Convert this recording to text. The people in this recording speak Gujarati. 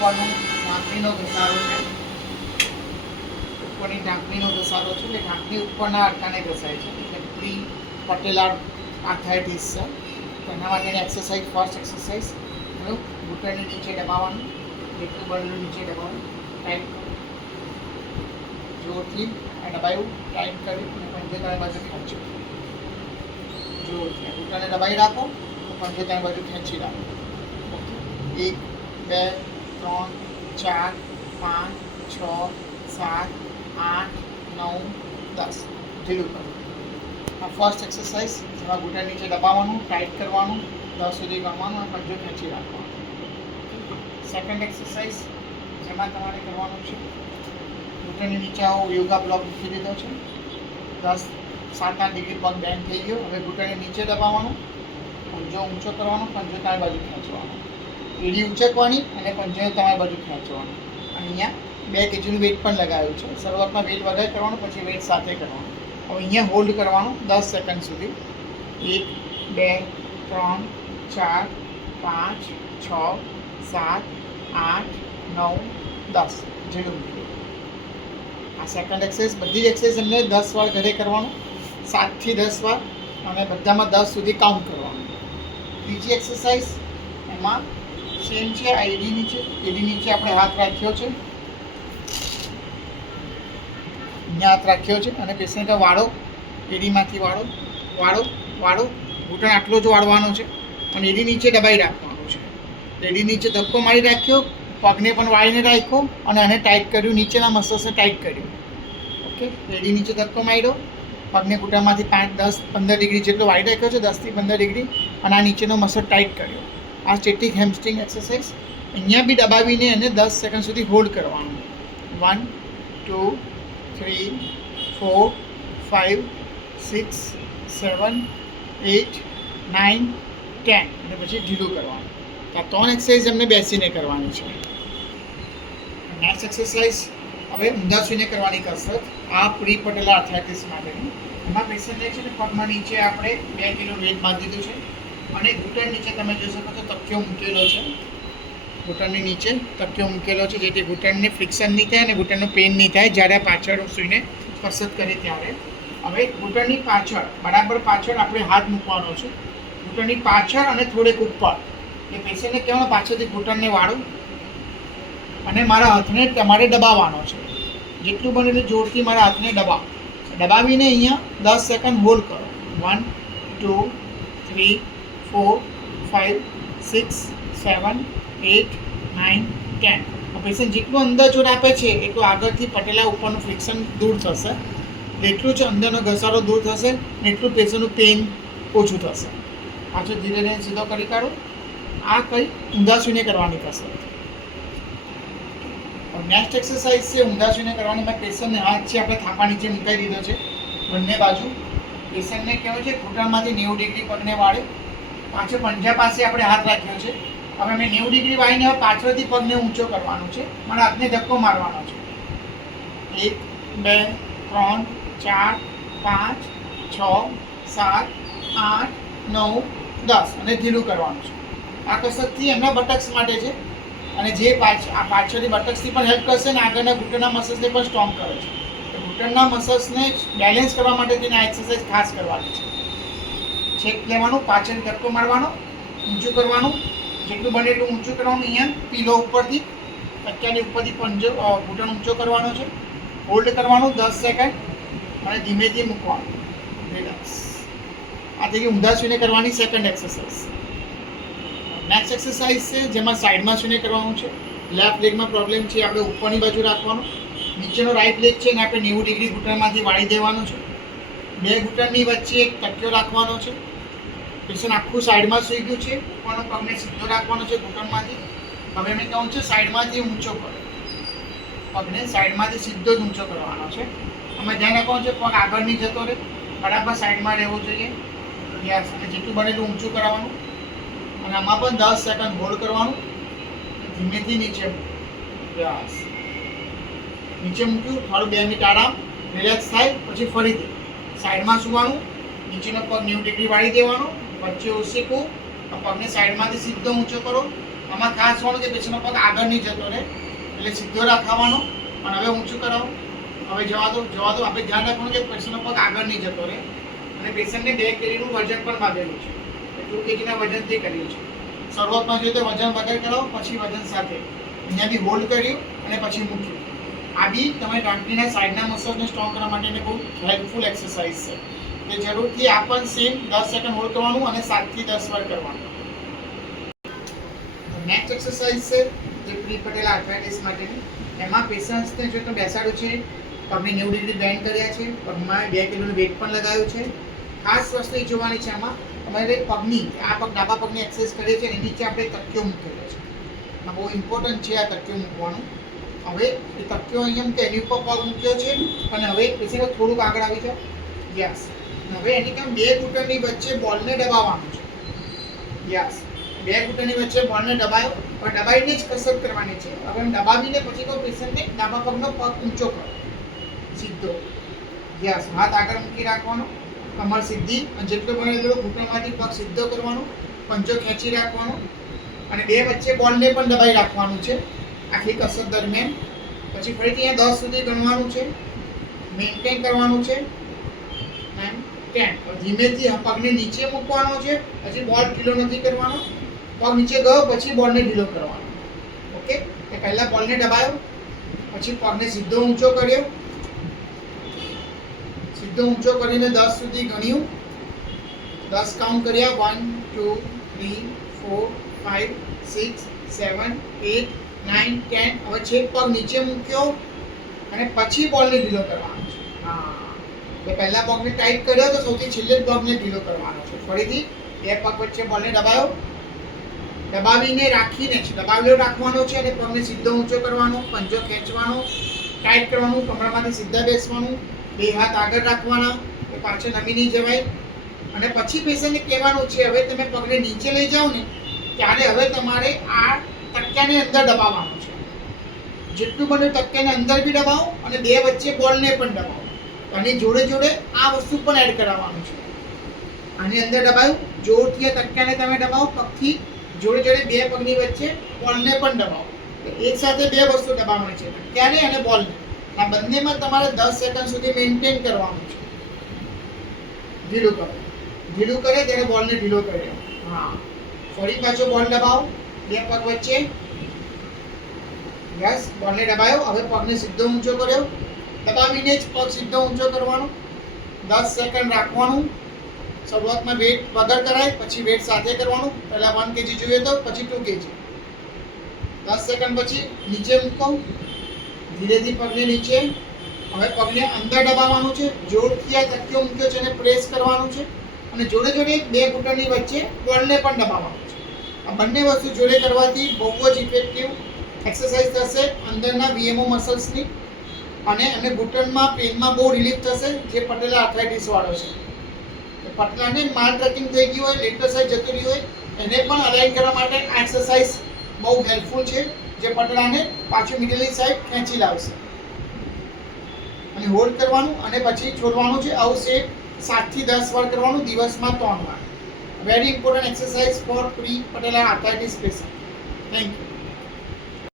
ઉપરનું ઢાંકણીનો ઘસારો છે, ઉપરની ઢાંકણીનો ઘસારો છે. એટલે ઢાંકણી ઉપરના હાડકાને ઘસાય છે, એટલે પ્રી પટેલાર આર્થરાઇટિસ છે. તો એના માટેની એક્સરસાઇઝ, ફર્સ્ટ એક્સરસાઇઝ, ઘૂંટણની નીચે દબાવવાનું, જેટલું બનેલું નીચે દબાવવાનું, ટાઈટ જોરથી દબાવ્યું, ટાઈટ કર્યું અને પંજેતાની બાજુ ખેંચ્યું. જોરથી ઘૂંટણને દબાવી રાખો, પંજેતાની બાજુ ખેંચી રાખો. 1 2 3 4 5 6 7 8 9 10 ઢીલું કરો. આ ફર્સ્ટ એક્સરસાઇઝ, જેમાં ઘૂંટણ નીચે દબાવવાનું, ટાઈટ કરવાનું, 10 સુધી ગણવાનું અને પંજો ખેંચી રાખવાનું. સેકન્ડ એક્સરસાઇઝ, જેમાં તમારે કરવાનું છે ઘૂંટણની નીચે આવો યોગા બ્લોક મૂકી દીધો છે, 7-8 ડિગ્રી પગ બેન્ડ થઈ ગયો. હવે ઘૂંટણને નીચે દબાવવાનું, પંજો ઊંચો કરવાનો, પંજો તમારી બાજુ ખેંચવાનો, એડી ઊંચકવાની અને પંજો તમારી બાજુ ખેંચવાનો. અને અહીંયા 2 kgનું વેઇટ પણ લગાવ્યું છે. શરૂઆતમાં વેઇટ વગર કરવાનું, પછી વેઇટ સાથે કરવાનું. હવે અહીંયા હોલ્ડ કરવાનું 10 સેકન્ડ સુધી. 1 2 3 4 5 6 7 8 9 10 ઢીલું મૂકી. આ સેકન્ડ એક્સરસાઇઝ, બધી જ એક્સરસાઇઝ એમને 10 વાર ઘરે કરવાનું, 7 થી 10 વાર, અને બધામાં 10 સુધી કાઉન્ટ કરવાનું. ત્રીજી એક્સરસાઇઝ, એમાં સેમ છે. આ એડી નીચે આપણે હાથ રાખ્યો છે, અહીંયા હાથ રાખ્યો છે અને પેશન્ટને વાળો, એડીમાંથી વાળો વાળો વાળો, ઘૂંટણ આટલો જ વાળવાનો છે અને એડી નીચે દબાઈ રાખવાનું છે. એડી નીચે ધક્કો મારી રાખ્યો, પગને પણ વાળીને રાખ્યો અને આને ટાઈટ કર્યું, નીચેના મસલ્સને ટાઈટ કર્યું. ઓકે, એડી નીચે ધક્કો માર્યો, પગને ઘૂંટણમાંથી 5 10 15 ડિગ્રી જેટલો વાળી રાખ્યો છે, 10 થી 15 ડિગ્રી, અને આ નીચેનો મસલ ટાઈટ કર્યો. આ સ્ટેટિક હેમસ્ટ્રિંગ એક્સરસાઇઝ. અહીંયા બી દબાવીને એને 10 સેકન્ડ સુધી હોલ્ડ કરવાનું. 1 2 3 4 5 6 7 8 9 10 અને પછી ઢીલું કરવાનું. આ 3 એક્સરસાઇઝ એમને બેસીને કરવાની છે. નેક્સ્ટ એક્સરસાઇઝ, હવે ઊંધા સૂઈને કરવાની કસરત. આ પ્રી પટેલા આર્થરાઇટિસ માટેની. એમાં પેશન્ટને છે ને પગમાં નીચે આપણે 2 કિલો વેઇટ બાંધી દીધું છે અને ઘૂંટણ નીચે તમે જોઈ શકો છો તકિયો મૂકેલો છે. ઘૂંટણની નીચે તકિયો મૂકેલો છે, જેથી ઘૂંટણને ફ્રિક્શન નહીં થાય અને ઘૂંટણનું પેઇન નહીં થાય જ્યારે પાછળ સૂઈને કસરત કરીએ ત્યારે. હવે ઘૂંટણની પાછળ, બરાબર પાછળ આપણે હાથ મૂકવાનો છે. ઘૂંટણની પાછળ અને થોડેક ઉપર. એ પેશન્ટને કહેવાનું પાછળથી ઘૂંટણને વાળું અને મારા હાથને તમારે દબાવવાનો છે. જેટલું બને એટલું જોરથી મારા હાથને દબાવીને અહીંયા 10 સેકન્ડ હોલ્ડ કરો. 1 2 3 4 5 6 7 8 9 10. પેશન્ટ જેટલું અંદર જોર આપે છે એટલું આગળથી પટેલા ઉપરનું ફ્રિક્શન દૂર થશે, એટલું જ અંદરનો ઘસારો દૂર થશે, એટલું પેશન્ટનું પેઇન ઓછું થશે. પાછો ધીરે ધીરે સીધો કરી કાઢો. આ કઈ ઊંધા સૂઈને કરવાની કસરત. નેક્સ્ટ એક્સરસાઇઝ છે ઊંધા સૂઈને કરવાની. મેં પેશન્ટને હાથ છે આપણે થાપા નીચે મૂકાઈ દીધો છે બંને બાજુ. પેશન્ટને કહેવાય છે ઘૂંટણમાંથી 90 ડિગ્રી પગને વાળે, પાછળ પંજા પાસે આપણે હાથ રાખ્યો છે. હવે મેં 90 ડિગ્રી વાળીને હવે પાછળથી પગને ઊંચો કરવાનો છે, મારા હાથને ધક્કો મારવાનો છે. 1 2 3 4 5 6 7 8 9 10 અને ઢીલું કરવાનું છે. આ કસરતથી એમના બટક્સ માટે છે અને જે આ પાછળની બટક્સથી પણ હેલ્પ કરશે અને આગળના ઘૂંટણના મસલ્સને પણ સ્ટ્રોંગ કરે છે. ઘૂંટણના મસલ્સને બેલેન્સ કરવા માટે તેને આ એક્સરસાઇઝ ખાસ કરવાની છે. છેક લેવાનું, પાછળ ધક્કો મારવાનો, ઊંચું કરવાનું, જેટલું બને એટલું ઊંચું કરવાનું. અહીંયા પીલો ઉપરથી, તકિયાની ઉપરથી પંજો ઘૂંટણ ઊંચો કરવાનો છે, હોલ્ડ કરવાનું 10 સેકન્ડ અને ધીમેથી મૂકવાનું. રિલેક્સ. આ થઈ ગઈ ઊંધા સૂઈને કરવાની સેકન્ડ એક્સરસાઇઝ. નેક્સ્ટ એક્સરસાઇઝ છે જેમાં સાઈડમાં સૂઈને કરવાનું છે. લેફ્ટ લેગમાં પ્રોબ્લેમ છે, આપણે ઉપરની બાજુ રાખવાનું. નીચેનો રાઈટ લેગ છે ને આપણે 90 ડિગ્રી ઘૂંટણમાંથી વાળી દેવાનો છે. 2 ઘૂંટણની વચ્ચે એક તકિયો રાખવાનો છે. પેશન્ટ આખું સાઈડમાં સૂઈ ગયું છે, ઉપરનો પગને સીધો રાખવાનો છે ઘૂંટણમાંથી. હવે મેં કહું છું સાઈડમાંથી ઊંચો કરો, પગને સાઈડમાંથી સીધો જ ઊંચો કરવાનો છે. અમે ધ્યાન રાખવાનું છે પગ આગળ નહીં જતો રહે, બરાબર સાઈડમાં રહેવું જોઈએ. યસ, અને જેટલું બને એટલું ઊંચું કરાવવાનું. અને આમાં પણ 10 સેકન્ડ હોલ્ડ કરવાનું, ધીમેથી નીચે. યસ, નીચે મૂક્યું, થોડું 2 મિનિટ આરામ, રિલેક્સ થાય, પછી ફરીથી સાઈડમાં સૂવાનું. નીચેનો પગ 90 ડિગ્રી વાળી દેવાનો, વચ્ચે ઓશીકું, પગને સાઈડમાંથી સીધો ઊંચો કરો, આમાં ખાસ જોવાનું કે પેશન્ટનો પગ આગળ નહીં જતો રહે, એટલે સીધો રાખવાનો. પણ હવે ઊંચું કરાવો, હવે જવા દો. આપણે ધ્યાન રાખવાનું કે પેશન્ટનો પગ આગળ નહીં જતો રહે. અને પેશન્ટને 2 kgનું વજન પણ બાંધેલું છે, 2 kgના વજનથી કર્યું છે. શરૂઆતમાં જોઈએ તો વજન વગર કરાવો, પછી વજન સાથે. અહીંયાથી હોલ્ડ કર્યું અને પછી મૂક્યું. આ બી તમે ઘંટડીના સાઈડના મસલ્સને સ્ટ્રોંગ કરવા માટેની બહુ હેલ્પફુલ એક્સરસાઇઝ છે. કે જરૂરથી આ પણ સેમ 10 સેકન્ડ હોલ્ડ કરવાનું અને 7 થી 10 વાર કરવાનું. નેક્સ્ટ એક્સરસાઇઝ છે જે પ્રી પટેલા આર્થરાઇટિસ માટેની. એમાં પેશન્ટ્સને જો તો બેસાડ્યું છે, પગને 90 ડિગ્રી બેન્ડ કર્યા છે, પગમાં 2 કિલોનું વેઇટ પણ લગાવ્યું છે. ખાસ વસ્તુ એ જોવાની છે આમાં તમારે પગની આ પગ ડાબા પગની એક્સરસાઇઝ કરીએ છીએ એની નીચે આપણે તકિયો મૂકેલો છે. આ બહુ ઇમ્પોર્ટન્ટ છે આ તકિયો મૂકવાનું. હવે એ તકિયો અહીંયા કે એની ઉપર પગ મૂક્યો છે અને હવે પેશન્ટ થોડુંક આગળ આવી જાઓ. યસ. હવે એની કામ 2 ઘૂંટણની વચ્ચે બોલને દબાવવાનું છે. યસ. 2 ઘૂંટણની વચ્ચે બોલને દબાયો, પણ દબાઈને જ કસરત કરવાની છે. હવે દબાવીને પછી તો પેશન્ટને ડાબા પગનો પગ ઊંચો કરો, સીધો. યસ. હાથ આગળ મૂકી રાખવાનો, કમર સીધી, અને જેટલો બને એટલો ઘૂંટણમાંથી પગ સીધો કરવાનો, પંજો ખેંચી રાખવાનો અને 2 વચ્ચે બોલને પણ દબાઈ રાખવાનું છે આખી કસરત દરમિયાન. પછી ફરીથી અહીંયા 10 સુધી ગણવાનું છે, મેન્ટેન કરવાનું છે. 9, 10. ધીમેથી પગને નીચે મૂકવાનો છે, પછી બોલ ઢીલો નથી કરવાનો. પગ નીચે ગયો પછી બોલને ઢીલો કરવાનો. ઓકે. એ પહેલા બોલને દબાયો, પછી પગને સીધો ઊંચો કર્યો, સીધો ઊંચો કરીને 10 સુધી ગણ્યું. 10 કાઉન્ટ કર્યા. 1 2 3 4 5 6 7 8 9 10. હવે છેક પગ નીચે મૂક્યો અને પછી બોલને ઢીલો કરવાનો છે. હા, તો પહેલા પગને ટાઈટ કર્યો તો સૌથી છેલ્લે જ પગને ઢીલો કરવાનો છે. ફરીથી 2 પગ વચ્ચે બોલને દબાયો, દબાવીને રાખીને દબાવેલો રાખવાનો છે અને પગને સીધો ઊંચો કરવાનો, પંજો ખેંચવાનો, ટાઈટ કરવાનું, કમરમાંથી સીધા બેસવાનું, 2 હાથ આગળ રાખવાના, એ પાછળ નમી નહીં જવાય. અને પછી પેશન્ટને કહેવાનું છે હવે તમે પગને નીચે લઈ જાઓ ને ત્યારે હવે તમારે આ તકિયાને અંદર દબાવવાનું છે. જેટલું બને તકિયાને અંદર બી દબાવો અને 2 વચ્ચે બોલને પણ દબાવો. અને જોડે જોડે આ વસ્તુ પણ એડ કરાવવાનું છે. આની અંદર દબાવ્યું, જોરથી આ તકિયાને તમે દબાવો, પગથી જોડે જોડે 2 પગની વચ્ચે બોલને પણ દબાવો. એક સાથે 2 વસ્તુ દબાવવાની છે, તકિયાને અને બોલને. આ બંનેમાં તમારે 10 સેકન્ડ સુધી મેન્ટેન કરવાનું છે. ઢીલું કરો, ઢીલું કરે ત્યારે બોલને ઢીલો કર્યો. હા, ફરી પાછો બોલ દબાવો 2 પગ વચ્ચે. યસ. બોલને દબાયો, હવે પગને સીધો ઊંચો કર્યો, દબાવીને જ પગ સીધો ઊંચો કરવાનો. 10 સેકન્ડ રાખવાનું. શરૂઆતમાં વેટ વગર કરાય, પછી વેટ સાથે કરવાનું. પહેલા 1 kg જોઈએ તો પછી 2 kg. 10 સેકન્ડ પછી નીચે મૂકો, ધીરેથી પગને નીચે. હવે પગને અંદર દબાવવાનું છે, જોરથી આ તકિયો મૂક્યો છે અને પ્રેસ કરવાનું છે. અને જોડે જોડે 2 ઘૂંટણની વચ્ચે બોલને પણ દબાવવાનું છે. આ બંને વસ્તુ જોડે કરવાથી બહુ જ ઇફેક્ટિવ એક્સરસાઇઝ થશે અંદરના VMO મસલ્સની. અને એમને ઘૂંટણમાં પેનમાં બહુ રિલીફ થશે જે પટેલા આર્થરાઇટિસ વાળો છે. પટલાને માલ ટ્રેકિંગ થઈ ગયું હોય, લેટર સાઈડ જતું રહ્યું હોય, એને પણ અલાઇન કરવા માટે આ એક્સરસાઇઝ બહુ હેલ્પફુલ છે જે પટલાને પાછું મિડલની સાઈડ ખેંચી લાવશે. અને હોલ્ડ કરવાનું અને પછી છોડવાનું છે. આવું સેમ 7 થી 10 વાર કરવાનું, દિવસમાં 3 વાર. Very important exercise for pre patella arthritis patient. Thank you.